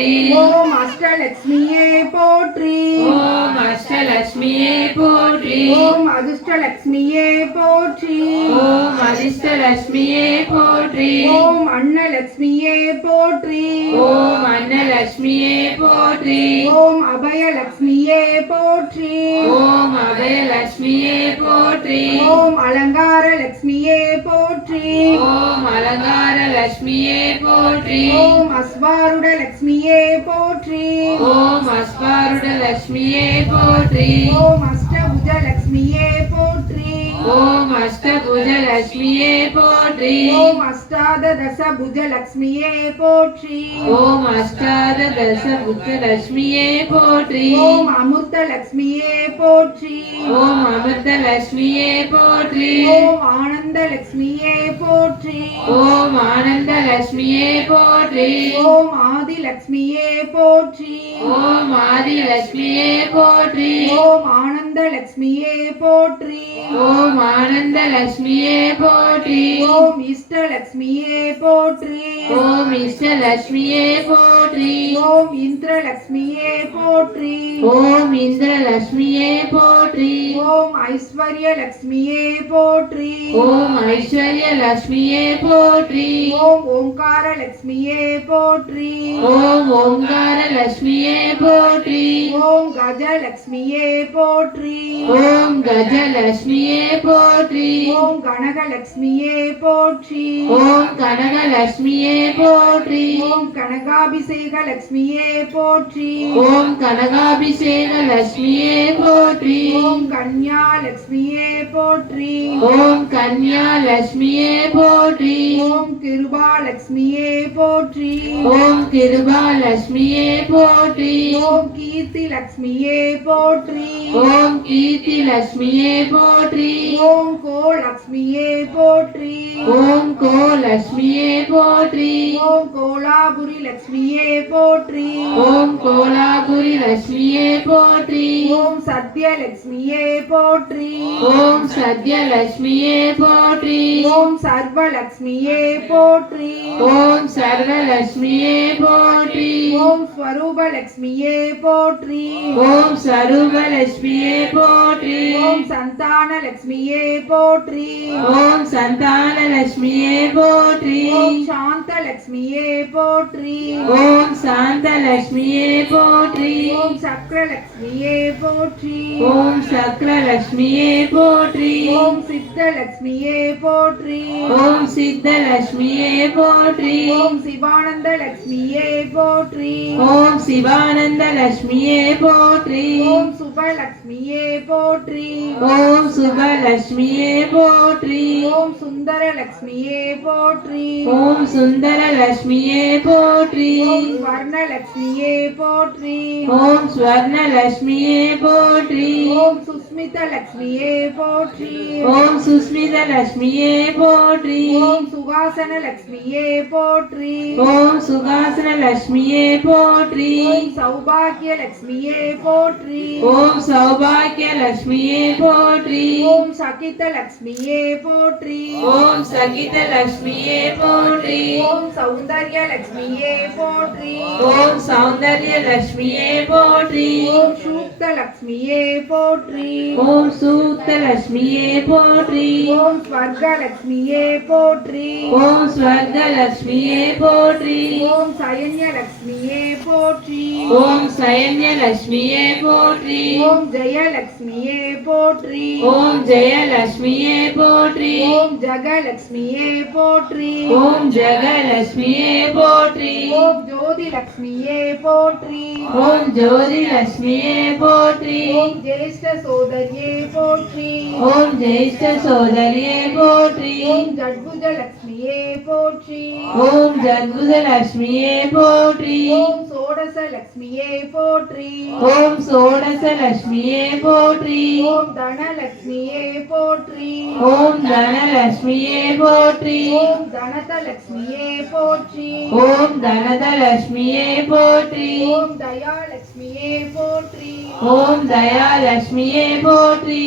போற்றி. ஓம் அஷ்டலட்சுமியே போற்றி. ஓம் அஷ்டலட்சுமியே போற்றி. ஓம் அதிர்ஷ்டலட்சுமியே போற்றி. ஓம் அதிர்ஷ்டலட்சுமியே போற்றி. ஓம் அன்னலட்சுமியே போற்றி. ஓம் அன்னலட்சுமியே போற்றி. ஓம் அபயலட்சுமியே போற்றி. ஓம் அபயலட்சுமியே போற்றி. ஓம் அலங்கார லட்சுமியே போற்றி. ஓம் அலங்கார லட்சுமியே போற்றி. ஓம் அஸ்வாருட லட்சுமியே போற்றி. ஓம் அஸ்வாருட லட்சுமியே போற்றி. ஓம் அஷ்டபுஜ லட்சுமியே போற்றி. ஓம் அஷ்டபுஜ லட்சுமியே போற்றி. ஓம் அஷ்டாதச புஜ லட்சுமியே போற்றி. ஓம் அஷ்டாதச புஜ லட்சுமியே போற்றி. ஓம் அமிர்த லட்சுமியே போற்றி. ஓம் அமிர்த லட்சுமியே போற்றி. ஓம் ஆனந்த லட்சுமியே போற்றி. ஓம் ஆனந்த லட்சுமியே போற்றி. ஓம் ஆதி லட்சுமியே போற்றி. ஓம் ஆதி லட்சுமியே போற்றி. ஓம் ஆனந்த லட்சுமியே போற்றி. ஓம் ஆனந்த லட்சுமியே போற்றி. ஓம் இஷ்ட லட்சுமியே போற்றி. ஓம் இஷ்ட லட்சுமியே போற்றி. ஓம் இந்திர லட்சுமியே போற்றி. ஓம் இந்திர லட்சுமியே போற்றி. ஓம் ஐஸ்வர்ய லட்சுமியே போற்றி. ஓம் ஐஸ்வர்ய லட்சுமியே போற்றி. ஓம் ஓங்கார லட்சுமியே போற்றி. ஓம் ஓங்கார லட்சுமியே போற்றி. ஓம் கஜ லட்சுமியே போற்றி. ஓம் கஜ லட்சுமியே போற்றி. ஓம் கனக லட்சுமியே போற்றி. ஓம் கனக லட்சுமியே போற்றி. ஓம் கனகாபிஷேக லட்சுமியே போற்றி. ஓம் கனகாபிஷேக லட்சுமியே போற்றி. ஓம் கன்யா லட்சுமியே போற்றி. ஓம் கன்யா லட்சுமியே போற்றி. ஓம் கிருபா லட்சுமியே போற்றி. ஓம் கிருபா லட்சுமியே போற்றி. ஓம் கீர்த்தி லட்சுமியே போற்றி. ஓம் கீர்த்தி லட்சுமியே போற்றி. ஓம் கோ லட்சுமியே போற்றி. ஓம் கோ லட்சுமியே போற்றி. ஓம் கோலாபுரி லட்சுமியே போற்றி. ஓம் கோலாபுரி லட்சுமியே போற்றி. ஓம் சத்ய லட்சுமியே போற்றி. ஓம் சத்ய லட்சுமியே போற்றி. ஓம் சர்வ லட்சுமியே போற்றி. ஓம் சர்வ லட்சுமியே போற்றி. ஓம் ஸ்வரூப லட்சுமியே போற்றி. ஓம் சரூப லட்சுமியே போற்றி. ஓம் சந்தான லட்சுமியே போற்றி. ஓம் சந்தான லட்சுமியே போற்றி. ஓம் சாந்த லட்சுமியே போற்றி. ஓம் சாந்த லட்சுமியே போற்றி. ஓம் சக்கர லட்சுமியே போற்றி. ஓம் சக்கர லட்சுமியே போற்றி. ஓம் சித்த லட்சுமியே போற்றி. ஓம் சித்த லட்சுமியே போற்றி. ஓம் சிவானந்த லட்சுமியே போற்றி. ஓம் சிவானந்த லட்சுமியே போற்றி. ஓம் சுப லட்சுமியே போற்றி. ஓம் சுப லட்சுமியே போற்றி. ஓம் சுந்தர லட்சுமியே போற்றி. ஓம் சுந்தர லட்சுமியே போற்றி. ஓம் ஸ்வர்ண லட்சுமியே போற்றி. ஓம் ஸ்வர்ண லட்சுமியே போற்றி. ஓம் சுஸ்மித லட்சுமியே போற்றி. ஓம் சுஸ்மித லட்சுமியே போற்றி. ஓம் சுகாசன லட்சுமியே போற்றி. ஓம் சுகாசன லட்சுமியே போற்றி. ஓம் சௌபாகிய லட்சுமியே போற்றி. ஓம் சௌபாகிய லட்சுமியே போற்றி. ஓம் சகித லட்சுமியே போற்றி. ஓம் சகித லட்சுமியே போற்றி. ஓம் சௌந்தர்ய லட்சுமியே போற்றி. ஓம் சௌந்தர்ய லட்சுமியே போற்றி. ஓம் சூக்த லட்சுமியே போற்றி. ஓம் சூக்த லட்சுமியே போற்றி. ஓம் ஸ்வர்க லட்சுமியே போற்றி. ஓம் ஸ்வர்க லட்சுமியே போற்றி. ஓம் சயன்ய லட்சுமியே போற்றி. ஓம் சயன்ய லட்சுமியே போற்றி. ஓம் ஜெய லட்சுமியே போற்றி. ஓம் ஜெய லட்சுமியே போற்றி. ஓம் ஜகலட்சுமியே போற்றி. ஓம் ஜெகலட்சுமியே போற்றி. ஓம் ஜோதி லட்சுமியே போற்றி. ஓம் ஜோதி லட்சுமியே போற்றி. ஓம் ஜேஷ்ட சோதரியே போற்றி. ஓம் ஜேஷ்ட சோதரியே போற்றி. ஓம் ஜட்புஜ லட்சுமியே போற்றி. ஓம் ஜத்புத லட்சுமியே போற்றி. ஓம் சோடச லட்சுமியே போற்றி. ஓம் சோடச லட்சுமியே போற்றி. ஓம் தனலட்சுமியே போற்றி. ஓம் தனலட்சுமியே போற்றி. ஓம் தனத லட்சுமியே போற்றி. ஓம் தனத லட்சுமியே போற்றி. ஓம் தயாலட்சுமியே போற்றி. ஓம் தயாலட்சுமியே போற்றி.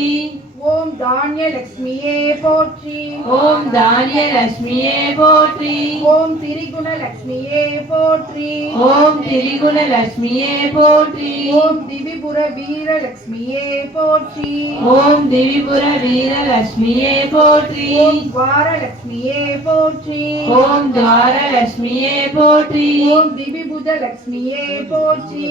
ஓம் தானிய லக்ஷ்மியே போற்றி. ஓம் தானிய லட்சுமியே போற்றி. ஓம் திரிகுண லக்ஷ்மியே போற்றி. ஓம் திரிகுண லட்சுமியே போற்றி. ஓம் திவிபுர வீர லக்ஷ்மியே போற்றி. ஓம் திவிபுர வீர லட்சுமியே போற்றி. ஓம் துவார லக்ஷ்மியே போற்றி. ஓம் துவார லட்சுமியே போற்றி. ஓம் திவிபுஜ லக்ஷ்மியே போற்றி.